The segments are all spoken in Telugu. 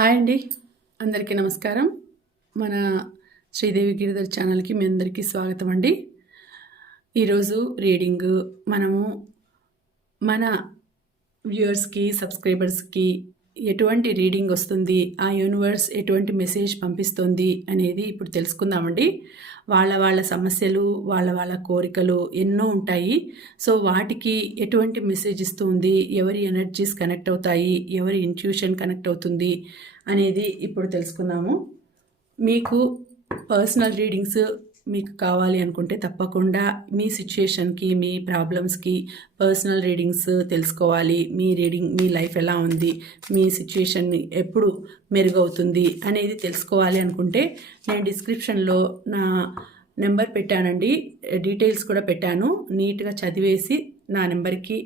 హాయ్ అండి. అందరికీ నమస్కారం. మన శ్రీదేవి గిరిధర్ ఛానల్కి మీ అందరికీ స్వాగతం అండి. ఈరోజు రీడింగ్ మనము మన వ్యూయర్స్కి సబ్స్క్రైబర్స్కి ఎటువంటి రీడింగ్ వస్తుంది ఆ యూనివర్స్ ఎటువంటి మెసేజ్ పంపిస్తుంది అనేది ఇప్పుడు తెలుసుకుందామండి. వాళ్ళ వాళ్ళ సమస్యలు వాళ్ళ వాళ్ళ కోరికలు ఎన్నో ఉంటాయి. సో వాటికి ఎటువంటి మెసేజ్ ఇస్తుంది? ఎవరి ఎనర్జీస్ కనెక్ట్ అవుతాయి? ఎవరి ఇంట్యూషన్ కనెక్ట్ అవుతుంది? అనేది ఇప్పుడు తెలుసుకుందాము. మీకు పర్సనల్ రీడింగ్స్ మీకు కావాలి అనుకుంటే తప్పకుండా మీ సిచ్యుయేషన్కి మీ ప్రాబ్లమ్స్కి పర్సనల్ రీడింగ్స్ తెలుసుకోవాలి. మీ రీడింగ్ మీ లైఫ్ ఎలా ఉంది? మీ సిచ్యుయేషన్ ఎప్పుడు మెరుగవుతుంది అనేది తెలుసుకోవాలి అనుకుంటే నేను డిస్క్రిప్షన్లో నా నెంబర్ పెట్టానండి. డీటెయిల్స్ కూడా పెట్టాను. నీట్గా చదివేసి నా నెంబర్కి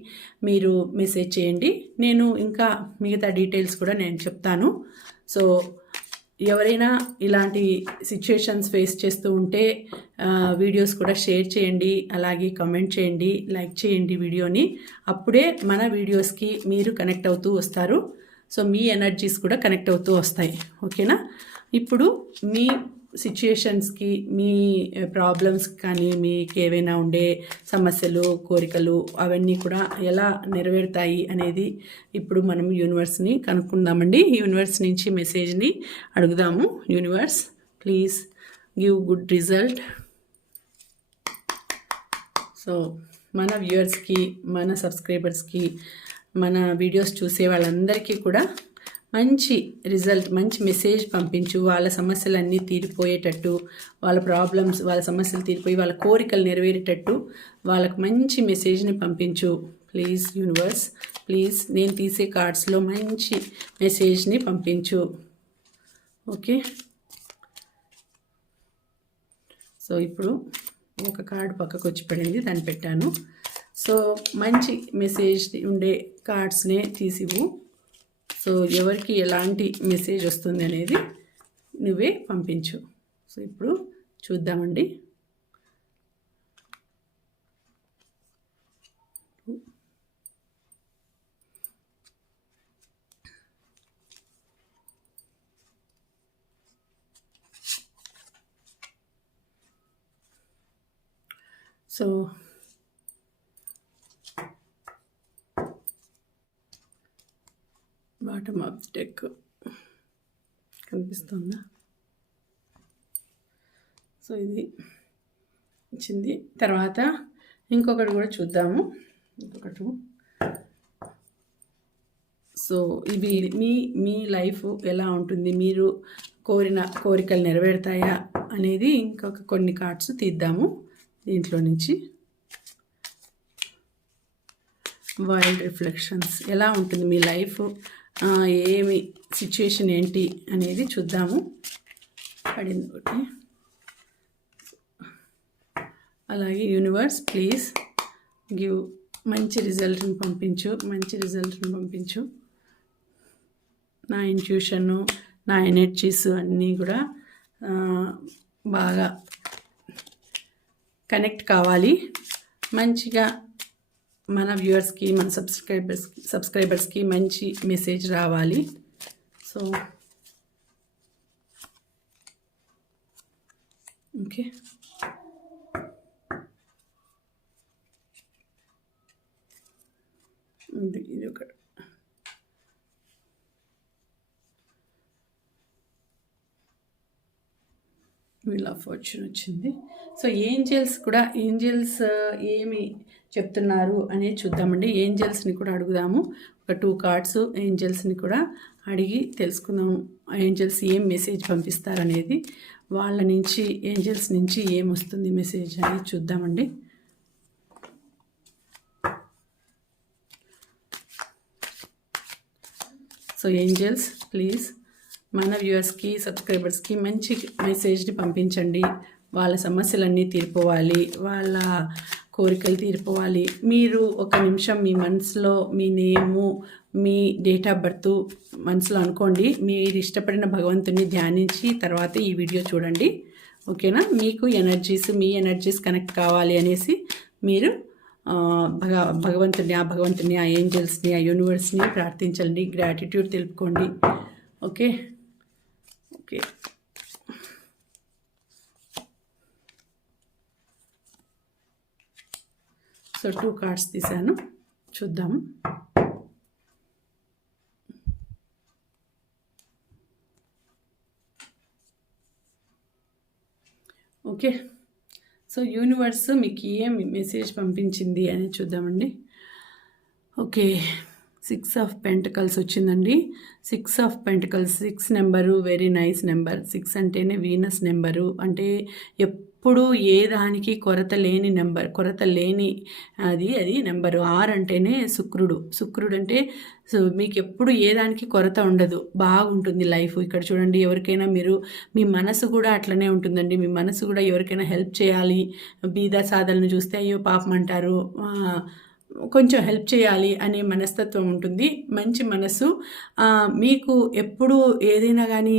మీరు మెసేజ్ చేయండి. నేను ఇంకా మిగతా డీటెయిల్స్ కూడా నేను చెప్తాను. సో ఎవరైనా ఇలాంటి సిచ్యుయేషన్స్ ఫేస్ చేస్తూ ఉంటే వీడియోస్ కూడా షేర్ చేయండి అలాగే కమెంట్ చేయండి లైక్ చేయండి వీడియోని అప్పుడే మన వీడియోస్కి మీరు కనెక్ట్ అవుతూ వస్తారు. సో మీ ఎనర్జీస్ కూడా కనెక్ట్ అవుతూ వస్తాయి. ఓకేనా ఇప్పుడు మీ సిచ్యుయేషన్స్కి మీ ప్రాబ్లమ్స్ కానీ మీకు ఏవైనా ఉండే సమస్యలు కోరికలు అవన్నీ కూడా ఎలా నెరవేరుతాయి అనేది ఇప్పుడు మనం యూనివర్స్ని కనుక్కుందామండి. యూనివర్స్ నుంచి మెసేజ్ని అడుగుదాము. Universe please give good result so మన వ్యూవర్స్కి మన సబ్స్క్రైబర్స్కి మన వీడియోస్ చూసే వాళ్ళందరికీ కూడా మంచి రిజల్ట్ మంచి మెసేజ్ పంపించు. వాళ్ళ సమస్యలన్నీ తీరిపోయేటట్టు వాళ్ళ ప్రాబ్లమ్స్ వాళ్ళ సమస్యలు తీరిపోయి వాళ్ళ కోరికలు నెరవేరేటట్టు వాళ్ళకు మంచి మెసేజ్ని పంపించు. ప్లీజ్ యూనివర్స్ ప్లీజ్ నేను తీసే కార్డ్స్లో మంచి మెసేజ్ని పంపించు. ఓకే? సో ఇప్పుడు ఒక కార్డు పక్కకు వచ్చి పడింది దాన్ని పెట్టాను. సో మంచి మెసేజ్ ఉండే కార్డ్స్నే తీసివు సో ఎవరికి ఎలాంటి మెసేజ్ వస్తుంది అనేది నువ్వే పంపించు. సో ఇప్పుడు చూద్దామండి. So bottom of deck. కనిపిస్తుందా? సో ఇది ఇచ్చింది తర్వాత ఇంకొకటి కూడా చూద్దాము. ఇంకొకటి సో ఇవి మీ మీ లైఫ్ ఎలా ఉంటుంది? మీరు కోరిన కోరికలు నెరవేరుతాయా అనేది ఇంకొక కొన్ని కార్డ్స్ తీద్దాము దీంట్లో నుంచి. వైల్డ్ రిఫ్లెక్షన్స్ ఎలా ఉంటుంది మీ లైఫ్? ఏమి సిచ్యుయేషన్ ఏంటి అనేది చూద్దాము. పడింది ఒకటి. అలాగే యూనివర్స్ ప్లీజ్ గివ్ మంచి రిజల్ట్ని పంపించు మంచి రిజల్ట్ని పంపించు. నా ఇంట్యూషను నా ఎనర్జీస్ అన్నీ కూడా బాగా కనెక్ట్ కావాలి. మంచిగా మన వ్యూవర్స్కి మన సబ్స్క్రైబర్స్ సబ్స్క్రైబర్స్కి మంచి మెసేజ్ రావాలి. So okay. ఇది ఒక వీళ్ళ వీల్ ఆఫ్ ఫార్చ్యూన్ వచ్చింది. సో ఏంజెల్స్ కూడా ఏంజెల్స్ ఏమి చెప్తున్నారు అనే చూద్దామండి. ఏంజల్స్ని కూడా అడుగుదాము. ఒక టూ కార్డ్స్ ఏంజల్స్ని కూడా అడిగి తెలుసుకుందాము. ఏంజల్స్ ఏం మెసేజ్ పంపిస్తారనేది. వాళ్ళ నుంచి ఏంజల్స్ నుంచి ఏం వస్తుంది మెసేజ్ అనేది చూద్దామండి. సో ఏంజల్స్ ప్లీజ్ మన వ్యూవర్స్కి సబ్స్క్రైబర్స్కి మంచి మెసేజ్ని పంపించండి. వాళ్ళ సమస్యలన్నీ తీరిపోవాలి వాళ్ళ కోరికలు తీరిపోవాలి. మీరు ఒక నిమిషం మీ మనసులో మీ నేము మీ డేట్ ఆఫ్ బర్త్ మనసులో అనుకోండి. మీరు ఇష్టపడిన భగవంతుని ధ్యానించి తర్వాత ఈ వీడియో చూడండి. ఓకేనా? మీకు ఎనర్జీస్ మీ ఎనర్జీస్ కనెక్ట్ కావాలి అనేసి మీరు భగ భగవంతుని ఆ భగవంతుని ఆ ఏంజల్స్ని ఆ యూనివర్స్ని ప్రార్థించండి. Gratitude తెలుపుకోండి. Okay? Okay. So two cards తీసాను చూద్దాము ఓకే. సో యూనివర్స్ మీకు ఏం మెసేజ్ పంపించింది అని చూద్దామండి. ఓకే. సిక్స్ ఆఫ్ పెంటకల్స్ వచ్చిందండి. Six of pentacles six number very nice number six అంటేనే వీనస్ నెంబరు అంటే ఎప్పుడు ఏ దానికి కొరత లేని నెంబర్ కొరత లేని అది అది నెంబరు. ఆరు అంటేనే శుక్రుడు. శుక్రుడు అంటే సో మీకు ఎప్పుడు ఏ దానికి కొరత ఉండదు. బాగుంటుంది లైఫ్. ఇక్కడ చూడండి ఎవరికైనా మీరు మీ మనసు కూడా అట్లనే ఉంటుందండి. మీ మనసు కూడా ఎవరికైనా హెల్ప్ చేయాలి. బీద సాధనను చూస్తే అయ్యో పాపం అంటారు. కొంచెం హెల్ప్ చేయాలి అనే మనస్తత్వం ఉంటుంది. మంచి మనసు. మీకు ఎప్పుడు ఏదైనా కానీ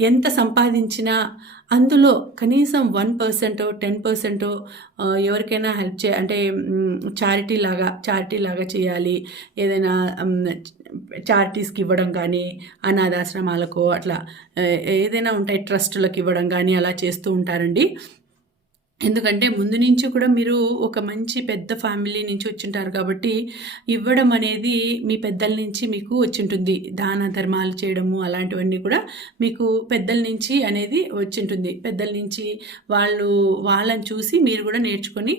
ఎంత సంపాదించినా అందులో కనీసం వన్ పర్సెంటో టెన్ పర్సెంటో ఎవరికైనా హెల్ప్ చే అంటే చారిటీ లాగా చారిటీ లాగా చేయాలి. ఏదైనా చారిటీస్కి ఇవ్వడం కానీ అనాథాశ్రమాలకు అట్లా ఏదైనా ఉంటాయి ట్రస్టులకు ఇవ్వడం కానీ అలా చేస్తూ ఉంటారండి. ఎందుకంటే ముందు నుంచి కూడా మీరు ఒక మంచి పెద్ద ఫ్యామిలీ నుంచి వచ్చింటారు కాబట్టి ఇవ్వడం అనేది మీ పెద్దల నుంచి మీకు వచ్చింటుంది. దాన ధర్మాలు చేయడము అలాంటివన్నీ కూడా మీకు పెద్దల నుంచి అనేది వచ్చింటుంది. పెద్దల నుంచి వాళ్ళు వాళ్ళని చూసి మీరు కూడా నేర్చుకొని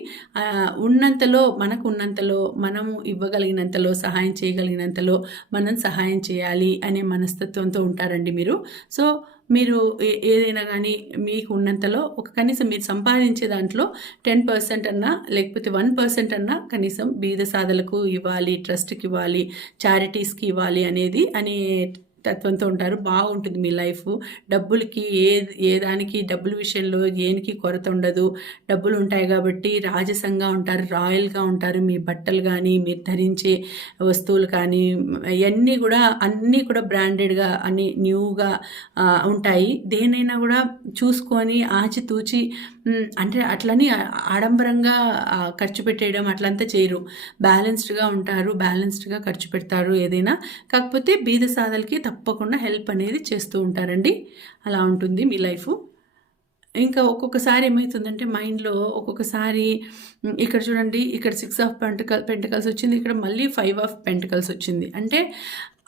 ఉన్నంతలో మనకు ఉన్నంతలో మనము ఇవ్వగలిగినంతలో సహాయం చేయగలిగినంతలో మనం సహాయం చేయాలి అనే మనస్తత్వంతో ఉంటారండి మీరు. సో మీరు ఏదైనా కానీ మీకు ఉన్నంతలో ఒక కనీసం మీరు సంపాదించే దాంట్లో టెన్ పర్సెంట్ అన్నా లేకపోతే వన్ పర్సెంట్ అన్నా కనీసం బీద సాధలకు ఇవ్వాలి ట్రస్ట్కి ఇవ్వాలి చారిటీస్కి ఇవ్వాలి అనేది అనే తత్వంతో ఉంటారు. బాగుంటుంది మీ లైఫ్. డబ్బులకి ఏ ఏ దానికి డబ్బుల విషయంలో ఏనికి కొరత ఉండదు. డబ్బులు ఉంటాయి కాబట్టి రాజసంగా ఉంటారు రాయల్గా ఉంటారు. మీ బట్టలు కానీ మీరు ధరించే వస్తువులు కానీ అవన్నీ కూడా అన్నీ కూడా బ్రాండెడ్గా అన్ని న్యూగా ఉంటాయి. దేనైనా కూడా చూసుకొని ఆచితూచి అంటే అట్లని ఆడంబరంగా ఖర్చు పెట్టేయడం అట్లంతా చేయరు. బ్యాలెన్స్డ్గా ఉంటారు బ్యాలెన్స్డ్గా ఖర్చు పెడతారు ఏదైనా. కాకపోతే బీద సాధలకి తప్పకుండా హెల్ప్ అనేది చేస్తూ ఉంటారండి. అలా ఉంటుంది మీ లైఫ్. ఇంకా ఒక్కొక్కసారి ఏమవుతుందంటే మైండ్లో ఒక్కొక్కసారి ఇక్కడ చూడండి ఇక్కడ సిక్స్ ఆఫ్ పెంటకల్ పెంటకల్స్ వచ్చింది ఇక్కడ మళ్ళీ ఫైవ్ ఆఫ్ పెంటకల్స్ వచ్చింది. అంటే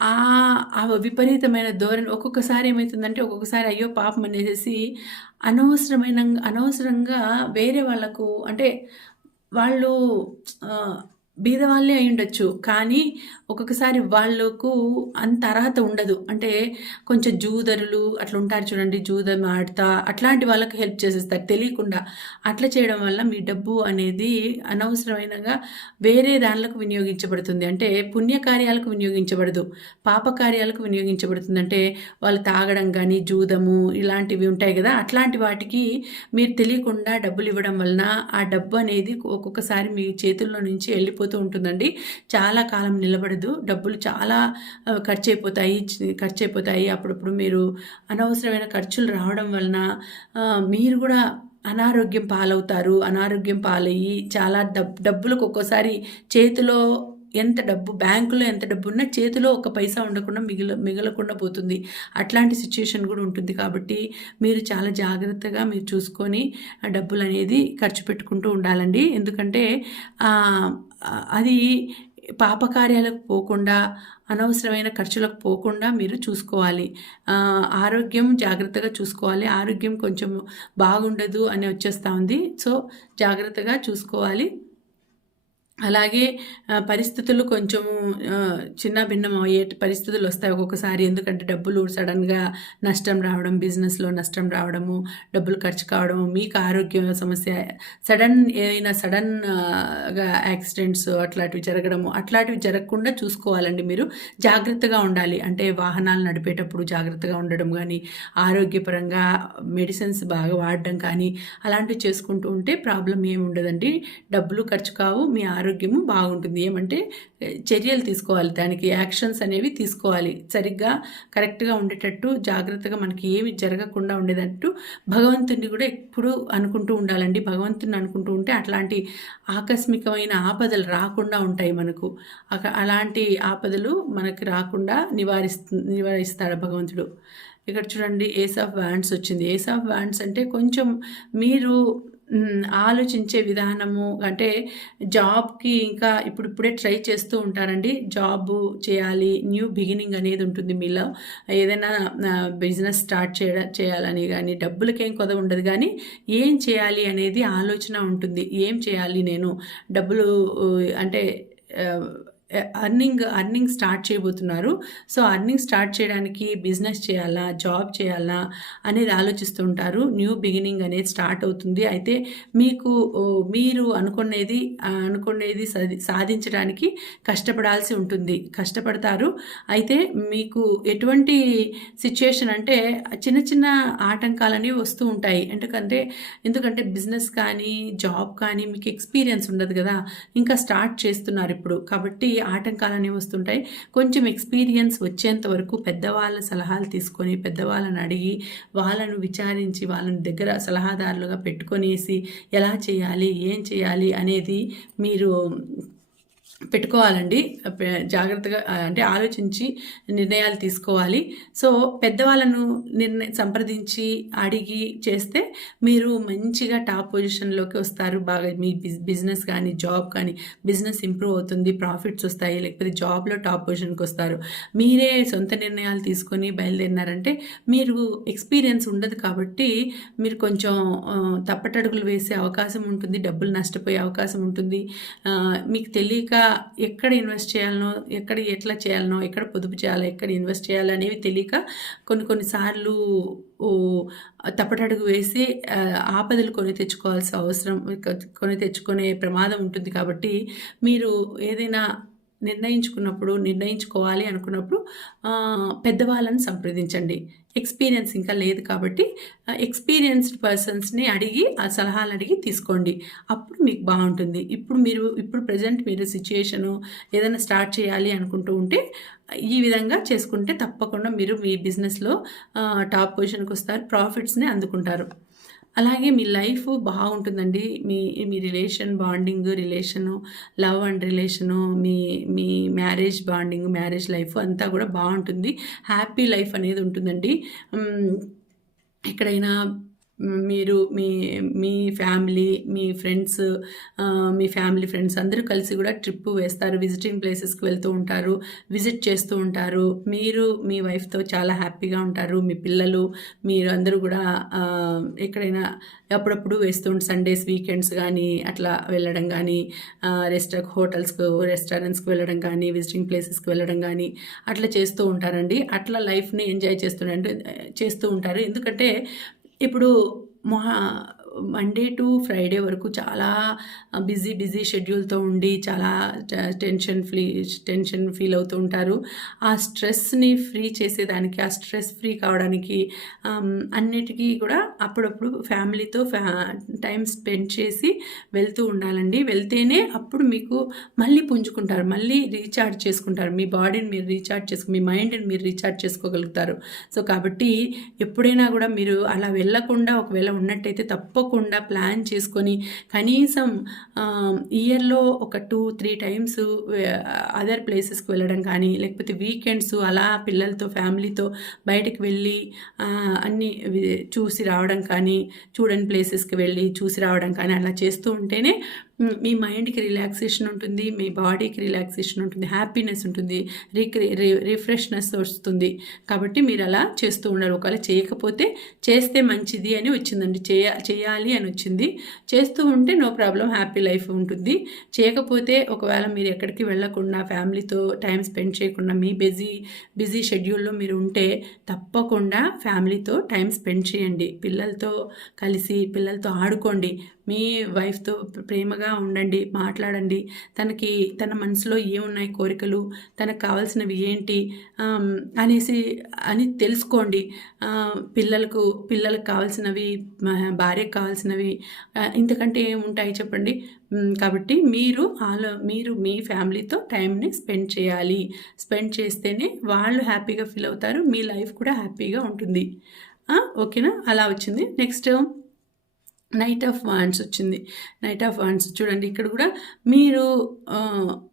ఆ విపరీతమైన ధోరణి ఒక్కొక్కసారి ఏమవుతుందంటే ఒక్కొక్కసారి అయ్యో పాపం అనేసి అనవసరమైన అనవసరంగా వేరే వాళ్ళకు అంటే వాళ్ళు బీదవాళ్ళే అయి ఉండొచ్చు. కానీ ఒక్కొక్కసారి వాళ్ళకు అంత అర్హత ఉండదు. అంటే కొంచెం జూదరులు అట్లా ఉంటారు చూడండి జూదం ఆడతా అట్లాంటి వాళ్ళకి హెల్ప్ చేసేస్తారు తెలియకుండా. అట్లా చేయడం వల్ల మీ డబ్బు అనేది అనవసరమైనగా వేరే దానిలకు వినియోగించబడుతుంది. అంటే పుణ్యకార్యాలకు వినియోగించబడదు. పాపకార్యాలకు వినియోగించబడుతుంది. అంటే వాళ్ళు తాగడం కానీ జూదము ఇలాంటివి ఉంటాయి కదా అట్లాంటి వాటికి మీరు తెలియకుండా డబ్బులు ఇవ్వడం వలన ఆ డబ్బు అనేది ఒక్కొక్కసారి మీ చేతుల్లో నుంచి వెళ్ళిపోతుంది. అయిపోతూ ఉంటుందండి. చాలా కాలం నిలబడదు. డబ్బులు చాలా ఖర్చు అయిపోతాయి ఖర్చు అయిపోతాయి అప్పుడప్పుడు మీరు అనవసరమైన ఖర్చులు రావడం వలన మీరు కూడా అనారోగ్యం పాలవుతారు. అనారోగ్యం పాలయ్యి చాలా డబ్ డబ్బులకు ఒక్కోసారి చేతిలో ఎంత డబ్బు బ్యాంకులో ఎంత డబ్బు ఉన్నా చేతిలో ఒక పైసా ఉండకుండా మిగిల మిగలకుండా పోతుంది. అట్లాంటి సిచ్యుయేషన్ కూడా ఉంటుంది కాబట్టి మీరు చాలా జాగ్రత్తగా మీరు చూసుకొని డబ్బులు అనేది ఖర్చు పెట్టుకుంటూ ఉండాలండి. ఎందుకంటే అది పాపకార్యాలకు పోకుండా అనవసరమైన ఖర్చులకు పోకుండా మీరు చూసుకోవాలి. ఆరోగ్యం జాగ్రత్తగా చూసుకోవాలి. ఆరోగ్యం కొంచెం బాగుండదు అని వచ్చేస్తూ ఉంది. సో జాగ్రత్తగా చూసుకోవాలి. అలాగే పరిస్థితులు కొంచెము చిన్న భిన్నం అయ్యే పరిస్థితులు వస్తాయి. ఒక్కొక్కసారి ఎందుకంటే డబ్బులు సడన్గా నష్టం రావడం బిజినెస్లో నష్టం రావడము డబ్బులు ఖర్చు కావడము మీకు ఆరోగ్య సమస్య సడన్ ఏదైనా సడన్గా యాక్సిడెంట్స్ అట్లాంటివి జరగడము అట్లాంటివి జరగకుండా చూసుకోవాలండి మీరు. జాగ్రత్తగా ఉండాలి. అంటే వాహనాలు నడిపేటప్పుడు జాగ్రత్తగా ఉండడం కానీ ఆరోగ్యపరంగా మెడిసిన్స్ బాగా వాడడం కానీ అలాంటివి చేసుకుంటూ ఉంటే ప్రాబ్లం ఏమి ఉండదండి. డబ్బులు ఖర్చు కావు. మీ ఆరోగ్యం ఆరోగ్యము బాగుంటుంది. ఏమంటే చర్యలు తీసుకోవాలి. దానికి యాక్షన్స్ అనేవి తీసుకోవాలి. సరిగ్గా కరెక్ట్గా ఉండేటట్టు జాగ్రత్తగా మనకి ఏమి జరగకుండా ఉండేటట్టు భగవంతుడిని కూడా ఎప్పుడూ అనుకుంటూ ఉండాలండి. భగవంతుని అనుకుంటూ ఉంటే అట్లాంటి ఆకస్మికమైన ఆపదలు రాకుండా ఉంటాయి మనకు. అక- అలాంటి ఆపదలు మనకి రాకుండా నివారిస్తు నివారిస్తాడు భగవంతుడు. ఇక్కడ చూడండి ఏస్ ఆఫ్ వ్యాండ్స్ వచ్చింది. ఏస్ ఆఫ్ వ్యాండ్స్ అంటే కొంచెం మీరు ఆలోచించే విధానము అంటే జాబ్కి ఇంకా ఇప్పుడు ఇప్పుడే ట్రై చేస్తూ ఉంటారండి. జాబ్ చేయాలి న్యూ బిగినింగ్ అనేది ఉంటుంది మీలో. ఏదైనా బిజినెస్ స్టార్ట్ చేయడం చేయాలని కానీ డబ్బులకేం కొద ఉండదు కానీ ఏం చేయాలి అనేది ఆలోచన ఉంటుంది. ఏం చేయాలి నేను? డబ్బులు అంటే అర్నింగ్ అర్నింగ్ స్టార్ట్ చేయబోతున్నారు. సో అర్నింగ్ స్టార్ట్ చేయడానికి బిజినెస్ చేయాలా జాబ్ చేయాలా అనేది ఆలోచిస్తుంటారు న్యూ బిగినింగ్ అనేది స్టార్ట్ అవుతుంది. అయితే మీకు మీరు అనుకునేది అనుకునేది సాధించడానికి కష్టపడాల్సి ఉంటుంది. కష్టపడతారు. అయితే మీకు ఎటువంటి సిచ్యుయేషన్ అంటే చిన్న చిన్న ఆటంకాలని వస్తూ ఉంటాయి. ఎందుకంటే ఎందుకంటే బిజినెస్ కానీ జాబ్ కానీ మీకు ఎక్స్పీరియన్స్ ఉండదు కదా. ఇంకా స్టార్ట్ చేస్తున్నారు ఇప్పుడు. కాబట్టి ఆటంకాలు వస్తుంటాయి. కొంచెం ఎక్స్పీరియన్స్ వచ్చేంత వరకు పెద్దవాళ్ళ సలహాలు తీసుకొని పెద్దవాళ్ళని అడిగి వాళ్ళను విచారించి వాళ్ళని దగ్గర సలహాదారులుగా పెట్టుకొనేసి ఎలా చేయాలి ఏం చేయాలి అనేది మీరు పెట్టుకోవాలండి. జాగ్రత్తగా అంటే ఆలోచించి నిర్ణయాలు తీసుకోవాలి. సో పెద్దవాళ్ళను నిర్ణయ సంప్రదించి అడిగి చేస్తే మీరు మంచిగా టాప్ పొజిషన్లోకి వస్తారు. బాగా మీ బిజినెస్ కానీ జాబ్ కానీ బిజినెస్ ఇంప్రూవ్ అవుతుంది. ప్రాఫిట్స్ వస్తాయి. లేకపోతే జాబ్లో టాప్ పొజిషన్కి వస్తారు. మీరే సొంత నిర్ణయాలు తీసుకొని బయలుదేరినారంటే మీరు ఎక్స్పీరియన్స్ ఉండదు కాబట్టి మీరు కొంచెం తప్పటడుగులు వేసే అవకాశం ఉంటుంది. డబ్బులు నష్టపోయే అవకాశం ఉంటుంది. మీకు తెలియక ఎక్కడ ఇన్వెస్ట్ చేయాలనో ఎక్కడ ఎట్లా చేయాలనో ఎక్కడ పొదుపు చేయాలో ఎక్కడ ఇన్వెస్ట్ చేయాలో అనేవి తెలియక కొన్ని కొన్నిసార్లు తప్పటడుగు వేసి ఆపదలు కొని తెచ్చుకోవాల్సిన అవసరం కొని తెచ్చుకునే ప్రమాదం ఉంటుంది కాబట్టి మీరు ఏదైనా నిర్ణయించుకున్నప్పుడు నిర్ణయించుకోవాలి అనుకున్నప్పుడు పెద్దవాళ్ళని సంప్రదించండి. ఎక్స్పీరియన్స్ ఇంకా లేదు కాబట్టి ఎక్స్పీరియన్స్డ్ పర్సన్స్ని అడిగి ఆ సలహాలు అడిగి తీసుకోండి. అప్పుడు మీకు బాగుంటుంది. ఇప్పుడు మీరు ఇప్పుడు ప్రజెంట్ మీరు సిచ్యుయేషను ఏదైనా స్టార్ట్ చేయాలి అనుకుంటూ ఉంటే ఈ విధంగా చేసుకుంటే తప్పకుండా మీరు మీ బిజినెస్లో టాప్ పొజిషన్కి వస్తారు ప్రాఫిట్స్ని అందుకుంటారు. అలాగే మీ లైఫ్ బాగుంటుందండి. మీ మీ relation bonding relation love and relation మీ మీ మ్యారేజ్ బాండింగ్ మ్యారేజ్ లైఫ్ అంతా కూడా బాగుంటుంది. హ్యాపీ లైఫ్ అనేది ఉంటుందండి. ఎక్కడైనా మీరు మీ మీ ఫ్యామిలీ మీ ఫ్రెండ్స్ మీ ఫ్యామిలీ ఫ్రెండ్స్ అందరూ కలిసి కూడా ట్రిప్ వేస్తారు విజిటింగ్ ప్లేసెస్కి వెళ్తూ ఉంటారు విజిట్ చేస్తూ ఉంటారు. మీరు మీ వైఫ్తో చాలా హ్యాపీగా ఉంటారు. మీ పిల్లలు మీరు అందరూ కూడా ఎక్కడైనా అప్పుడప్పుడు వేస్తూ ఉంటారు సండేస్ వీకెండ్స్ కానీ అట్లా వెళ్ళడం కానీ రెస్ట హోటల్స్కు రెస్టారెంట్స్కి వెళ్ళడం కానీ విజిటింగ్ ప్లేసెస్కి వెళ్ళడం కానీ అట్లా చేస్తూ ఉంటారండి. అట్లా లైఫ్ని ఎంజాయ్ చేస్తుండే చేస్తూ ఉంటారు. ఎందుకంటే ఇప్పుడు మొహ మండే టు ఫ్రైడే వరకు చాలా బిజీ బిజీ షెడ్యూల్తో ఉండి చాలా టెన్షన్ ఫ్రీ టెన్షన్ ఫీల్ అవుతూ ఉంటారు. ఆ స్ట్రెస్ని ఫ్రీ చేసేదానికి ఆ స్ట్రెస్ ఫ్రీ కావడానికి అన్నిటికీ కూడా అప్పుడప్పుడు ఫ్యామిలీతో ఫ్యా టైం స్పెండ్ చేసి వెళ్తూ ఉండాలండి. వెళ్తేనే అప్పుడు మీకు మళ్ళీ పుంజుకుంటారు మళ్ళీ రీఛార్జ్ చేసుకుంటారు. మీ బాడీని మీరు రీఛార్జ్ చేసుకు మీ మైండ్ని మీరు రీఛార్జ్ చేసుకోగలుగుతారు. సో కాబట్టి ఎప్పుడైనా కూడా మీరు అలా వెళ్ళకుండా ఒకవేళ ఉన్నట్టయితే తప్పకుండా ప్లాన్ చేసుకొని కనీసం ఇయర్లో ఒక టూ త్రీ టైమ్స్ అదర్ ప్లేసెస్కి వెళ్ళడం కానీ లేకపోతే వీకెండ్స్ అలా పిల్లలతో ఫ్యామిలీతో బయటకు వెళ్ళి అన్నీ అన్ని చూసి రావడం కానీ చూడని ప్లేసెస్కి వెళ్ళి చూసి రావడం కానీ అలా చేస్తూ ఉంటేనే మీ మైండ్కి రిలాక్సేషన్ ఉంటుంది మీ బాడీకి రిలాక్సేషన్ ఉంటుంది హ్యాపీనెస్ ఉంటుంది రీక్రి రిఫ్రెష్నెస్ వస్తుంది. కాబట్టి మీరు అలా చేస్తూ ఉండాలి. ఒకవేళ చేయకపోతే చేస్తే మంచిది అని వచ్చిందండి. చేయ చేయాలి అని వచ్చింది. చేస్తూ ఉంటే నో ప్రాబ్లం హ్యాపీ లైఫ్ ఉంటుంది. చేయకపోతే ఒకవేళ మీరు ఎక్కడికి వెళ్ళకుండా ఫ్యామిలీతో టైం స్పెండ్ చేయకుండా మీ బిజీ బిజీ షెడ్యూల్లో మీరు ఉంటే తప్పకుండా ఫ్యామిలీతో టైం స్పెండ్ చేయండి. పిల్లలతో కలిసి పిల్లలతో ఆడుకోండి. మీ వైఫ్తో ప్రేమగా ఉండండి మాట్లాడండి. తనకి తన మనసులో ఏమున్నాయి కోరికలు తనకు కావాల్సినవి ఏంటి అనేసి అని తెలుసుకోండి. పిల్లలకు పిల్లలకు కావాల్సినవి భార్యకు కావాల్సినవి ఇంతకంటే ఏముంటాయి చెప్పండి. కాబట్టి మీరు ఆలో మీరు మీ ఫ్యామిలీతో టైంని స్పెండ్ చేయాలి. స్పెండ్ చేస్తేనే వాళ్ళు హ్యాపీగా ఫీల్ అవుతారు మీ లైఫ్ కూడా హ్యాపీగా ఉంటుంది. ఓకేనా? అలా వచ్చింది. నెక్స్ట్ నైట్ ఆఫ్ వాండ్స్ వచ్చింది. నైట్ ఆఫ్ వాండ్స్ చూడండి ఇక్కడ కూడా మీరు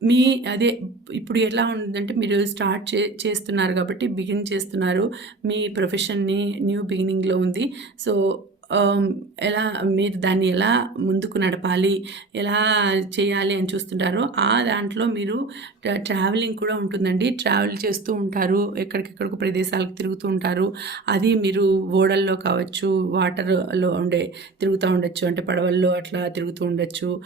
మీ అదే ఇప్పుడు ఎలా ఉందంటే మీరు స్టార్ట్ చే చేస్తున్నారు కాబట్టి బిగిన్ చేస్తున్నారు. మీ ప్రొఫెషన్ని న్యూ బిగినింగ్లో ఉంది. సో ఎలా మీరు దాన్ని ఎలా ముందుకు నడపాలి ఎలా చేయాలి అని చూస్తుంటారో ఆ దాంట్లో మీరు ట్రా- ట్రావెలింగ్ కూడా ఉంటుందండి. ట్రావెల్ చేస్తూ ఉంటారు ఎక్కడికెక్కడికి ప్రదేశాలకు తిరుగుతూ ఉంటారు. అది మీరు ఓడల్లో కావచ్చు వాటర్లో ఉండే తిరుగుతూ ఉండొచ్చు. అంటే పడవల్లో అట్లా తిరుగుతూ ఉండొచ్చు.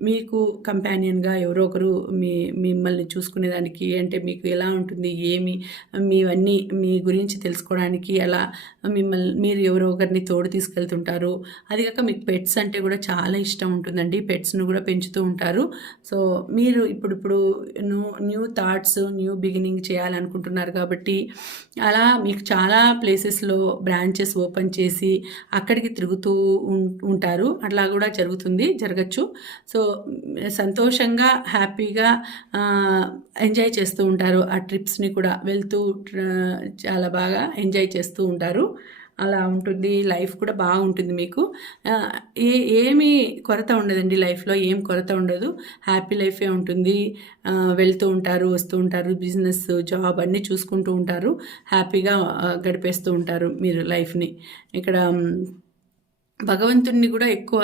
మీకు కంపానియన్గా ఎవరో ఒకరు మీ మిమ్మల్ని చూసుకునేదానికి అంటే మీకు ఎలా ఉంటుంది ఏమి మీవన్నీ మీ గురించి తెలుసుకోవడానికి ఎలా మిమ్మల్ని మీరు ఎవరో ఒకరిని తోడు తీసుకెళ్తుంటారు. అది కాక మీకు పెట్స్ అంటే కూడా చాలా ఇష్టం ఉంటుందండి. పెట్స్ను కూడా పెంచుతూ ఉంటారు. సో మీరు ఇప్పుడు ఇప్పుడు new new thoughts new beginning చేయాలనుకుంటున్నారు కాబట్టి అలా మీకు చాలా ప్లేసెస్లో బ్రాంచెస్ ఓపెన్ చేసి అక్కడికి తిరుగుతూ ఉంటారు. అట్లా కూడా జరుగుతుంది జరగచ్చు. సో సంతోషంగా హ్యాపీగా ఎంజాయ్ చేస్తూ ఉంటారు. ఆ ట్రిప్స్ని కూడా వెళ్తూ చాలా బాగా ఎంజాయ్ చేస్తూ ఉంటారు. అలా ఉంటుంది లైఫ్ కూడా బాగుంటుంది మీకు. ఏ ఏమి కొరత ఉండదండి లైఫ్లో ఏం కొరత ఉండదు. హ్యాపీ లైఫే ఉంటుంది. వెళ్తూ ఉంటారు వస్తూ ఉంటారు బిజినెస్ జాబ్ అన్నీ చూసుకుంటూ ఉంటారు. హ్యాపీగా గడిపేస్తూ ఉంటారు మీరు లైఫ్ని. ఇక్కడ భగవంతుడిని కూడా ఎక్కువ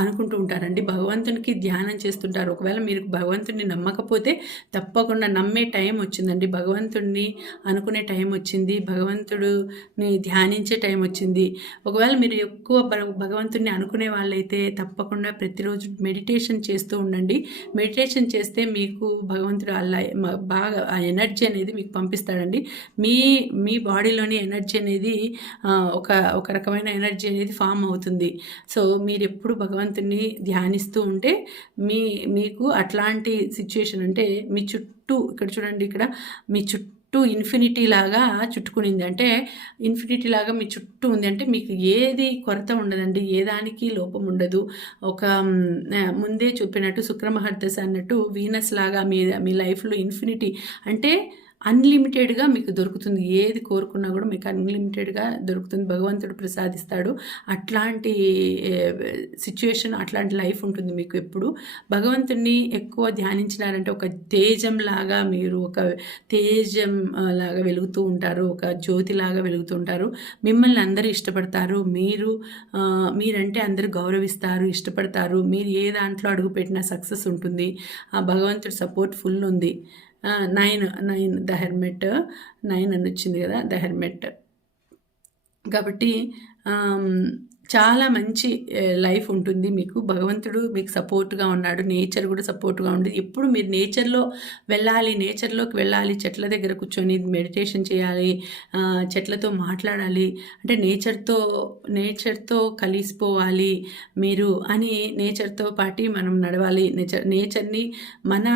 అనుకుంటూ ఉంటారండి. భగవంతునికి ధ్యానం చేస్తుంటారు. ఒకవేళ మీరు భగవంతుణ్ణి నమ్మకపోతే తప్పకుండా నమ్మే టైం వచ్చిందండి. భగవంతుణ్ణి అనుకునే టైం వచ్చింది. భగవంతుడిని ధ్యానించే టైం వచ్చింది. ఒకవేళ మీరు ఎక్కువ భగవంతుడిని భగవంతుణ్ణి అనుకునే వాళ్ళైతే తప్పకుండా ప్రతిరోజు మెడిటేషన్ చేస్తూ ఉండండి. మెడిటేషన్ చేస్తే మీకు భగవంతుడు అలా బాగా ఆ ఎనర్జీ అనేది మీకు పంపిస్తాడండి. మీ మీ బాడీలోని ఎనర్జీ అనేది ఒక ఒక రకమైన ఎనర్జీ అనేది ఫామ్ అవుతుంది. సో మీరు ఎప్పుడు భగవంతుని ధ్యానిస్తూ ఉంటే మీ మీకు అట్లాంటి సిచ్యుయేషన్ అంటే మీ చుట్టూ ఇక్కడ చూడండి ఇక్కడ మీ చుట్టూ ఇన్ఫినిటీ లాగా చుట్టుకునింది. అంటే ఇన్ఫినిటీ లాగా మీ చుట్టూ ఉంది. అంటే మీకు ఏది కొరత ఉండదండి. ఏ దానికి లోపం ఉండదు. ఒక ముందే చెప్పినట్టు శుక్రమహర్దశ అన్నట్టు వీనస్ లాగా మీ మీ లైఫ్లో ఇన్ఫినిటీ అంటే అన్లిమిటెడ్గా మీకు దొరుకుతుంది. ఏది కోరుకున్నా కూడా మీకు అన్లిమిటెడ్గా దొరుకుతుంది. భగవంతుడు ప్రసాదిస్తాడు. అట్లాంటి సిచ్యుయేషన్ అట్లాంటి లైఫ్ ఉంటుంది మీకు ఎప్పుడు. భగవంతుణ్ణి ఎక్కువ ధ్యానించినారంటే ఒక తేజం లాగా మీరు ఒక తేజం లాగా వెలుగుతూ ఉంటారు. ఒక జ్యోతిలాగా వెలుగుతూ ఉంటారు. మిమ్మల్ని అందరూ ఇష్టపడతారు. మీరు మీరంటే అందరూ గౌరవిస్తారు ఇష్టపడతారు. మీరు ఏ దాంట్లో అడుగుపెట్టినా సక్సెస్ ఉంటుంది. ఆ భగవంతుడి సపోర్ట్ ఫుల్ ఉంది. Nine nine the helmet nine అని వచ్చింది కదా ద హెల్మెట్ కాబట్టి చాలా మంచి లైఫ్ ఉంటుంది. మీకు భగవంతుడు మీకు సపోర్ట్గా ఉన్నాడు. నేచర్ కూడా సపోర్ట్గా ఉంది. ఎప్పుడు మీరు నేచర్లో వెళ్ళాలి నేచర్లోకి వెళ్ళాలి చెట్ల దగ్గర కూర్చొని మెడిటేషన్ చేయాలి చెట్లతో మాట్లాడాలి అంటే నేచర్తో నేచర్తో కలిసిపోవాలి మీరు అని నేచర్తో పాటి మనం నడవాలి. నేచర్ నేచర్ని మన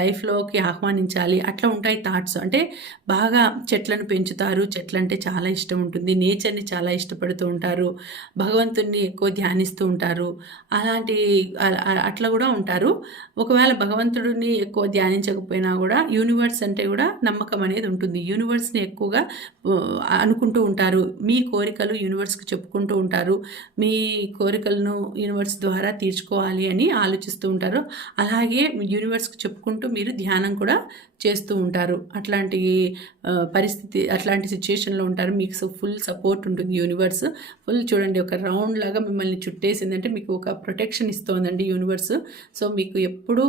లైఫ్లోకి ఆహ్వానించాలి. అట్లా ఉంటాయి థాట్స్. అంటే బాగా చెట్లను పెంచుతారు. చెట్లు అంటే చాలా ఇష్టం ఉంటుంది. నేచర్ని చాలా ఇష్టపడుతూ ఉంటారు. భగవంతుణ్ణి ఎక్కువ ధ్యానిస్తూ ఉంటారు. అలాంటి అట్లా కూడా ఉంటారు. ఒకవేళ భగవంతుడిని ఎక్కువ ధ్యానించకపోయినా కూడా యూనివర్స్ అంటే కూడా నమ్మకం అనేది ఉంటుంది. యూనివర్స్ని ఎక్కువగా అనుకుంటూ ఉంటారు. మీ కోరికలు యూనివర్స్కి చెప్పుకుంటూ ఉంటారు. మీ కోరికలను యూనివర్స్ ద్వారా తీర్చుకోవాలి అని ఆలోచిస్తూ ఉంటారు. అలాగే యూనివర్స్కి చెప్పుకుంటూ మీరు ధ్యానం కూడా చేస్తూ ఉంటారు. అట్లాంటి పరిస్థితి అట్లాంటి సిచ్యుయేషన్లో ఉంటారు. మీకు ఫుల్ సపోర్ట్ ఉంటుంది యూనివర్స్. ఫుల్ చూడండి ఒక రౌండ్ లాగా మిమ్మల్ని చుట్టేసిందంటే మీకు ఒక ప్రొటెక్షన్ ఇస్తోందండి యూనివర్స్. సో మీకు ఎప్పుడు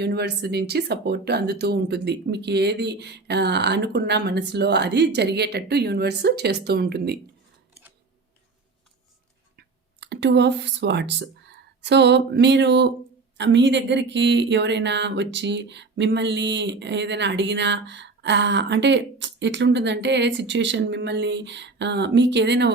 యూనివర్స్ నుంచి సపోర్ట్ అందుతూ ఉంటుంది. మీకు ఏది అనుకున్న మనసులో అది జరిగేటట్టు యూనివర్స్ చేస్తూ ఉంటుంది. టూ ఆఫ్ స్వాట్స్ సో మీరు మీ దగ్గరికి ఎవరైనా వచ్చి మిమ్మల్ని ఏదైనా అడిగినా అంటే ఎట్లుంటుందంటే సిట్యుయేషన్ మిమ్మల్ని మీకు ఏదైనా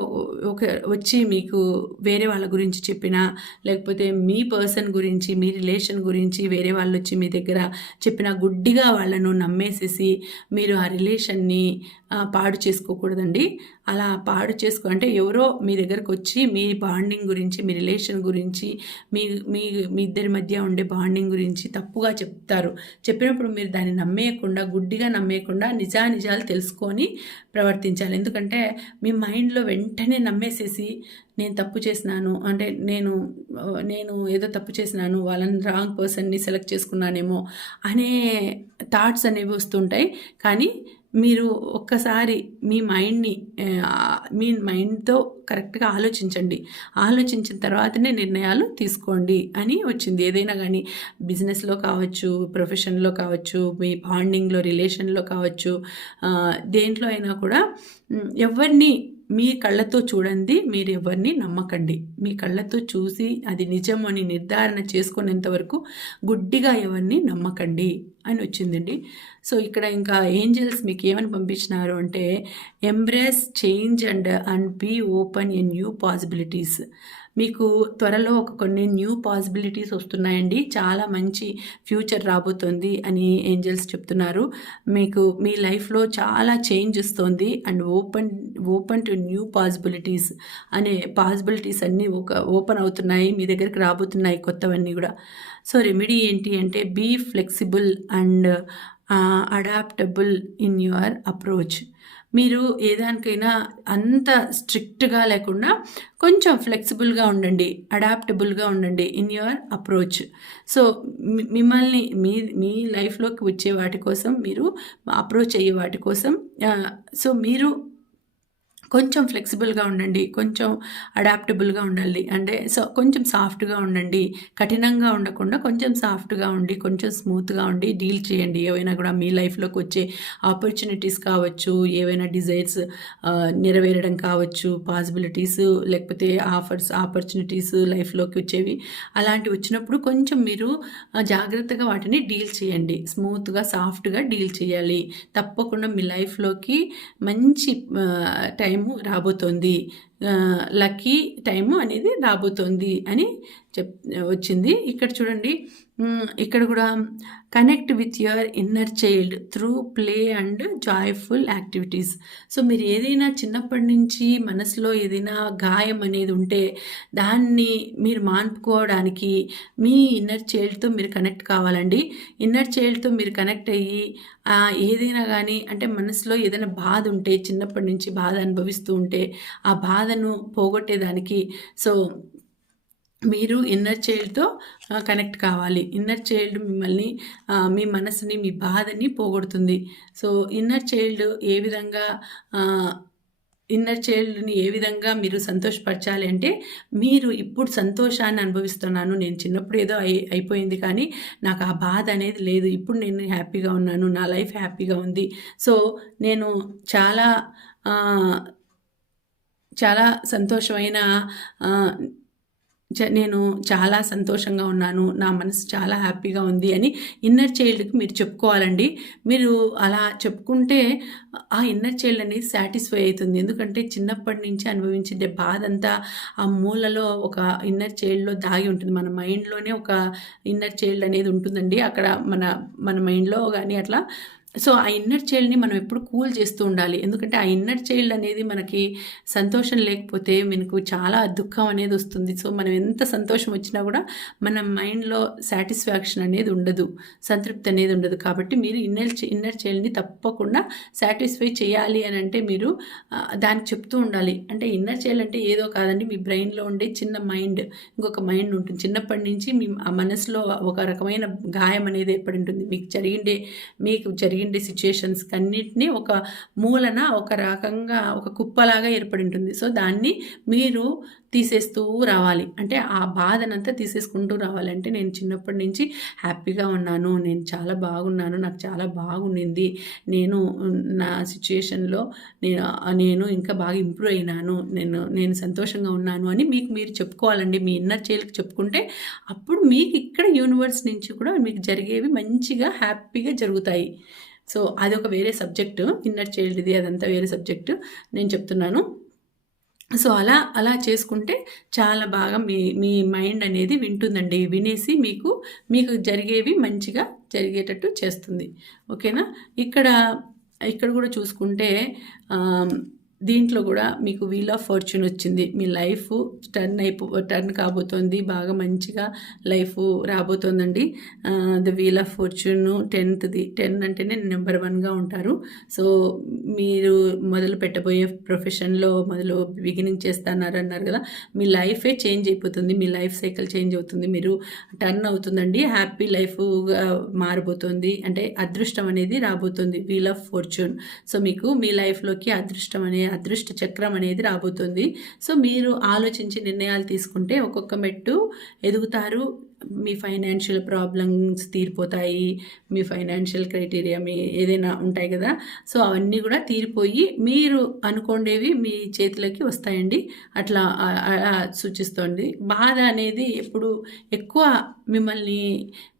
ఒక వచ్చి మీకు వేరే వాళ్ళ గురించి చెప్పినా, లేకపోతే మీ పర్సన్ గురించి, మీ రిలేషన్ గురించి వేరే వాళ్ళు వచ్చి మీ దగ్గర చెప్పినా గుడ్డిగా వాళ్ళను నమ్మేసేసి మీరు ఆ రిలేషన్‌ని పాడు చేసుకోకూడదండి. అలా పాడు చేసుకో అంటే ఎవరో మీ దగ్గరకొచ్చి మీ బాండింగ్ గురించి, మీ రిలేషన్ గురించి, మీ మీ మీ ఇద్దరి మధ్య ఉండే బాండింగ్ గురించి తప్పుగా చెప్తారు. చెప్పినప్పుడు మీరు దాన్ని నమ్మేయకుండా, గుడ్డిగా నమ్మే లేకుండా నిజానిజాలు తెలుసుకొని ప్రవర్తించాలి. ఎందుకంటే మీ మైండ్‌లో వెంటనే నమ్మేసేసి నేను తప్పు చేసినాను అంటే నేను నేను ఏదో తప్పు చేసినాను. వాళ్ళని రాంగ్ పర్సన్‌ని సెలెక్ట్ చేసుకున్నానేమో అనే థాట్స్ అనేవి వస్తుంటాయి. కానీ మీరు ఒక్కసారి మీ మైండ్‌ని మీ మైండ్‌తో కరెక్ట్‌గా ఆలోచించండి. ఆలోచించిన తర్వాతనే నిర్ణయాలు తీసుకోండి అని వచ్చింది. ఏదైనా కానీ బిజినెస్‌లో కావచ్చు, ప్రొఫెషన్‌లో కావచ్చు, మీ బాండింగ్‌లో, రిలేషన్‌లో కావచ్చు, దేంట్లో అయినా కూడా ఎవరిని మీ కళ్ళతో చూడండి మీరు ఎవరిని నమ్మకండి. మీ కళ్ళతో చూసి అది నిజం అని నిర్ధారణ చేసుకునేంత వరకు గుడ్డిగా ఎవరిని నమ్మకండి అని వచ్చిందండి. సో, ఇక్కడ ఇంకా ఏంజెల్స్ ఏమని పంపించినారు అంటే embrace change and and be open a new possibilities. మీకు త్వరలో ఒక కొన్ని న్యూ పాసిబిలిటీస్ వస్తున్నాయండి. చాలా మంచి ఫ్యూచర్ రాబోతోంది అని ఏంజెల్స్ చెప్తున్నారు. మీకు మీ లైఫ్‌లో చాలా చేంజ్ వస్తోంది and open open to new possibilities అనే పాసిబిలిటీస్ అన్నీ ఒక ఓపెన్ అవుతున్నాయి. మీ దగ్గరికి రాబోతున్నాయి కొత్తవన్నీ కూడా సో, రెమెడీ ఏంటి అంటే be flexible and adaptable in your approach. మీరు ఏ దానికైనా అంత స్ట్రిక్ట్‌గా లేకుండా కొంచెం ఫ్లెక్సిబుల్‌గా ఉండండి. అడాప్టబుల్‌గా ఉండండి ఇన్ యువర్ అప్రోచ్. సో, మిమ్మల్ని మీ మీ లైఫ్‌లోకి వచ్చే వాటి కోసం మీరు అప్రోచ్ అయ్యే వాటి కోసం uh, సో, మీరు కొంచెం ఫ్లెక్సిబుల్‌గా ఉండండి. కొంచెం అడాప్టబుల్‌గా ఉండాలి. అంటే సో, కొంచెం సాఫ్ట్‌గా ఉండండి. కఠినంగా ఉండకుండా కొంచెం సాఫ్ట్‌గా ఉండి, కొంచెం స్మూత్‌గా ఉండి డీల్ చేయండి. ఏవైనా కూడా మీ లైఫ్‌లోకి వచ్చే ఆపర్చునిటీస్ కావచ్చు, ఏవైనా డిజైర్స్ నెరవేరడం కావచ్చు, పాసిబిలిటీస్ లేకపోతే ఆఫర్స్, ఆపర్చునిటీస్ లైఫ్‌లోకి వచ్చేవి. అలాంటివి వచ్చినప్పుడు కొంచెం మీరు జాగ్రత్తగా వాటిని డీల్ చేయండి. స్మూత్‌గా, సాఫ్ట్‌గా డీల్ చేయాలి. తప్పకుండా మీ లైఫ్‌లోకి మంచి టైం టైము రాబోతోంది. లక్కీ టైము అనేది రాబోతోంది అని చెప్ వచ్చింది. ఇక్కడ చూడండి ఇక్కడ కూడా connect with your inner child through play and joyful activities. So, మీరు ఏదైనా చిన్నప్పటి నుంచి మనసులో ఏదైనా గాయం అనేది ఉంటే దాన్ని మీరు మాన్పుకోవడానికి మీ ఇన్నర్ చైల్డ్‌తో మీరు కనెక్ట్ కావాలండి. ఇన్నర్ చైల్డ్‌తో మీరు కనెక్ట్ అయ్యి ఏదైనా కానీ అంటే మనసులో ఏదైనా బాధ ఉంటే చిన్నప్పటి నుంచి బాధ అనుభవిస్తూ ఉంటే ఆ బాధను పోగొట్టేదానికి సో, మీరు ఇన్నర్ చైల్డ్‌తో కనెక్ట్ కావాలి. ఇన్నర్ చైల్డ్ మిమ్మల్ని మీ మనసుని, మీ బాధని పోగొడుతుంది. సో, ఇన్నర్ చైల్డ్ ఏ విధంగా ఇన్నర్ చైల్డ్‌ని ఏ విధంగా మీరు సంతోషపరచాలి అంటే మీరు ఇప్పుడు సంతోషాన్ని అనుభవిస్తున్నాను. నేను చిన్నప్పుడు ఏదో అయి అయిపోయింది కానీ నాకు ఆ బాధ అనేది లేదు. ఇప్పుడు నేను హ్యాపీగా ఉన్నాను. నా లైఫ్ హ్యాపీగా ఉంది. సో, నేను చాలా చాలా సంతోషమైన నేను చాలా సంతోషంగా ఉన్నాను. నా మనసు చాలా హ్యాపీగా ఉంది అని ఇన్నర్ చైల్డ్‌కి మీరు చెప్పుకోవాలండి. మీరు అలా చెప్పుకుంటే ఆ ఇన్నర్ చైల్డ్ అనేది సాటిస్ఫై అవుతుంది ఎందుకంటే చిన్నప్పటి నుంచి అనుభవించిండే బాధంతా ఆ మూలలో ఒక ఇన్నర్ చైల్డ్‌లో దాగి ఉంటుంది. మన మైండ్‌లోనే ఒక ఇన్నర్ చైల్డ్ అనేది ఉంటుందండి. అక్కడ మన మన మైండ్‌లో కానీ అట్లా సో, ఆ ఇన్నర్ చైల్డ్‌ని మనం ఎప్పుడు కూల్ చేస్తూ ఉండాలి. ఎందుకంటే ఆ ఇన్నర్ చైల్డ్ అనేది మనకి సంతోషం లేకపోతే మనకు చాలా దుఃఖం అనేది వస్తుంది. సో, మనం ఎంత సంతోషం వచ్చినా కూడా మన మైండ్‌లో సాటిస్ఫాక్షన్ అనేది ఉండదు. సంతృప్తి అనేది ఉండదు. కాబట్టి మీరు ఇన్నర్ ఇన్నర్ చైల్డ్‌ని తప్పకుండా సాటిస్ఫై చేయాలి అని అంటే మీరు దానికి చెప్తూ ఉండాలి. అంటే ఇన్నర్ చైల్డ్ అంటే ఏదో కాదండి. మీ బ్రెయిన్‌లో ఉండే చిన్న మైండ్ ఇంకొక మైండ్ ఉంటుంది. చిన్నప్పటి నుంచి మీ ఆ మనసులో ఒక రకమైన గాయం అనేది ఏర్పడి ఉంటుంది. మీకు జరిగిండే మీకు జరిగి జరిగిండే సిచ్యుయేషన్స్కి అన్నిటిని ఒక మూలన ఒక రకంగా ఒక కుప్పలాగా ఏర్పడి ఉంటుంది. సో, దాన్ని మీరు తీసేస్తూ రావాలి. అంటే ఆ బాధనంతా తీసేసుకుంటూ రావాలంటే నేను చిన్నప్పటి నుంచి హ్యాపీగా ఉన్నాను. నేను చాలా బాగున్నాను. నాకు చాలా బాగుండింది. నేను నా సిచ్యుయేషన్లో నేను నేను ఇంకా బాగా ఇంప్రూవ్ అయినాను. నేను నేను సంతోషంగా ఉన్నాను అని మీకు మీరు చెప్పుకోవాలండి. మీ ఇన్నర్ చైల్డ్‌కి చెప్పుకుంటే అప్పుడు మీకు ఇక్కడ యూనివర్స్ నుంచి కూడా మీకు జరిగేవి మంచిగా హ్యాపీగా జరుగుతాయి. సో అదొక వేరే సబ్జెక్టు. ఇన్నర్ చైల్డ్ది అదంతా వేరే సబ్జెక్టు. నేను చెప్తున్నాను. సో అలా అలా చేసుకుంటే చాలా బాగా మీ మీ మైండ్ అనేది వింటుందండి. వినేసి మీకు మీకు జరిగేవి మంచిగా జరిగేటట్టు చేస్తుంది. ఓకేనా? ఇక్కడ ఇక్కడ కూడా చూసుకుంటే దీంట్లో కూడా మీకు వీల్ ఆఫ్ ఫార్చ్యూన్ వచ్చింది. మీ లైఫ్ టర్న్ అయిపో టర్న్ కాబోతోంది. బాగా మంచిగా లైఫ్ రాబోతోందండి. ద వీల్ ఆఫ్ ఫార్చ్యూన్ టెన్త్ది టెన్ అంటేనే నెంబర్ వన్గా ఉంటారు. సో మీరు మొదలు పెట్టబోయే ప్రొఫెషన్లో మొదలు బిగినింగ్ చేస్తున్నారు అన్నారు కదా మీ లైఫే చేంజ్ అయిపోతుంది. మీ లైఫ్ సైకిల్ చేంజ్ అవుతుంది. మీరు టర్న్ అవుతుందండి. హ్యాపీ లైఫ్గా మారిపోతుంది అంటే అదృష్టం అనేది రాబోతుంది. వీల్ ఆఫ్ ఫార్చ్యూన్ సో మీకు మీ లైఫ్లోకి అదృష్టం అనే అదృష్ట చక్రం అనేది రాబోతుంది. సో మీరు ఆలోచించి నిర్ణయాలు తీసుకుంటే ఒక్కొక్క మెట్టు ఎదుగుతారు. మీ ఫైనాన్షియల్ ప్రాబ్లమ్స్ తీరిపోతాయి. మీ ఫైనాన్షియల్ క్రైటీరియా మీ ఏదైనా ఉంటాయి కదా. సో అవన్నీ కూడా తీరిపోయి మీరు అనుకోండేవి మీ చేతిలోకి వస్తాయండి. అట్లా సూచిస్తోంది. బాధ అనేది ఎప్పుడు ఎక్కువ మిమ్మల్ని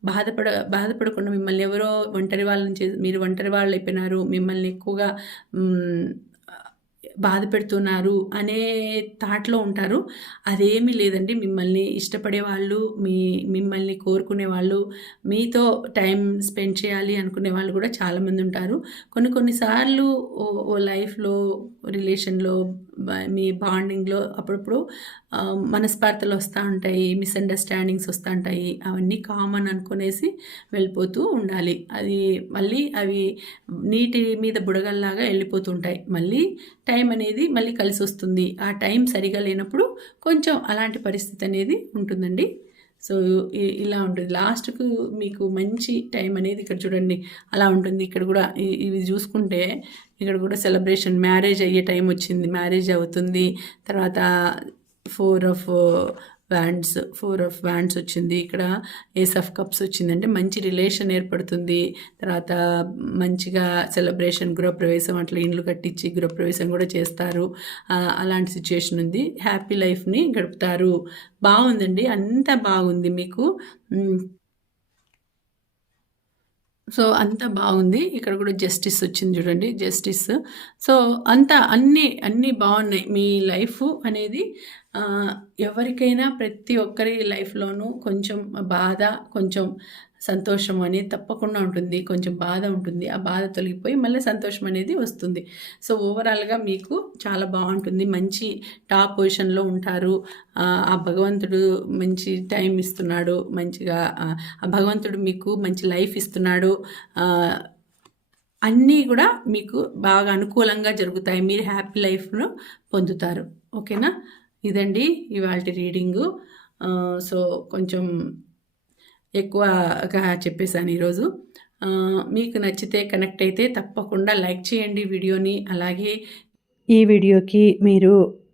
బాధపడ బాధపడకుండా మిమ్మల్ని ఎవరో ఒంటరి వాళ్ళని చే మీరు ఒంటరి వాళ్ళు అయిపోయినారు. మిమ్మల్ని ఎక్కువగా బాధ పెడుతున్నారు అనే థాట్లో ఉంటారు. అదేమీ లేదండి. మిమ్మల్ని ఇష్టపడే వాళ్ళు మీ మిమ్మల్ని కోరుకునే వాళ్ళు మీతో టైం స్పెండ్ చేయాలి అనుకునే వాళ్ళు కూడా చాలామంది ఉంటారు. కొన్ని కొన్నిసార్లు ఓ ఓ లైఫ్లో రిలేషన్లో మీ బాండింగ్లో అప్పుడప్పుడు మనస్పార్థలు వస్తూ ఉంటాయి మిస్అండర్స్టాండింగ్స్ వస్తూ ఉంటాయి అవన్నీ కామన్ అనుకునేసి వెళ్ళిపోతూ ఉండాలి. అది మళ్ళీ అవి నీటి మీద బుడగల్లాగా వెళ్ళిపోతుంటాయి మళ్ళీ టైం అనేది మళ్ళీ కలిసి వస్తుంది. ఆ టైం సరిగా లేనప్పుడు కొంచెం అలాంటి పరిస్థితి అనేది ఉంటుందండి. సో ఇలా ఉంటుంది. లాస్ట్కు మీకు మంచి టైం అనేది ఇక్కడ చూడండి. అలా ఉంటుంది. ఇక్కడ కూడా ఇవి చూసుకుంటే ఇక్కడ కూడా సెలబ్రేషన్ మ్యారేజ్ అయ్యే టైం వచ్చింది. మ్యారేజ్ అవుతుంది. తర్వాత four of wands four of wands వచ్చింది. ఇక్కడ ఏస్ ఆఫ్ కప్స్ వచ్చింది అంటే మంచి రిలేషన్ ఏర్పడుతుంది. తర్వాత మంచిగా సెలబ్రేషన్ గృహప్రవేశం అట్లా ఇండ్లు కట్టించి గృహప్రవేశం కూడా చేస్తారు. అలాంటి సిచ్యుయేషన్ ఉంది. హ్యాపీ లైఫ్ని గడుపుతారు. బాగుందండి. అంతా బాగుంది మీకు. సో అంత బాగుంది. ఇక్కడ కూడా జస్టిస్ వచ్చింది చూడండి. జస్టిస్. సో అంతా అన్నీ అన్నీ బాగున్నాయి. మీ లైఫ్ అనేది ఎవరికైనా ప్రతి ఒక్కరి లైఫ్లోనూ కొంచెం బాధ కొంచెం సంతోషం అనేది తప్పకుండా ఉంటుంది. కొంచెం బాధ ఉంటుంది. ఆ బాధ తొలగిపోయి మళ్ళీ సంతోషం అనేది వస్తుంది. సో ఓవరాల్గా మీకు చాలా బాగుంటుంది. మంచి టాప్ పొజిషన్లో ఉంటారు. ఆ భగవంతుడు మంచి టైం ఇస్తున్నాడు. మంచిగా ఆ భగవంతుడు మీకు మంచి లైఫ్ ఇస్తున్నాడు. అన్నీ కూడా మీకు బాగా అనుకూలంగా జరుగుతాయి. మీరు హ్యాపీ లైఫ్ను పొందుతారు. ఓకేనా? ఇదండి ఇవాళ రీడింగు. సో కొంచెం ఎక్కువగా చెప్పేశాను ఈరోజు. మీకు నచ్చితే కనెక్ట్ అయితే తప్పకుండా లైక్ చేయండి వీడియోని. అలాగే ఈ వీడియోకి మీరు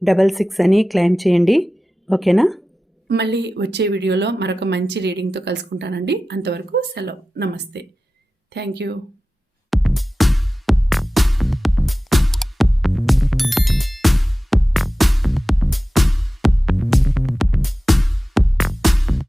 డబల్ సిక్స్ అని క్లెయిమ్ చేయండి. ఓకేనా? మళ్ళీ వచ్చే వీడియోలో మరొక మంచి రీడింగ్తో కలుసుకుంటానండి. అంతవరకు సెలవు. నమస్తే. Thank you.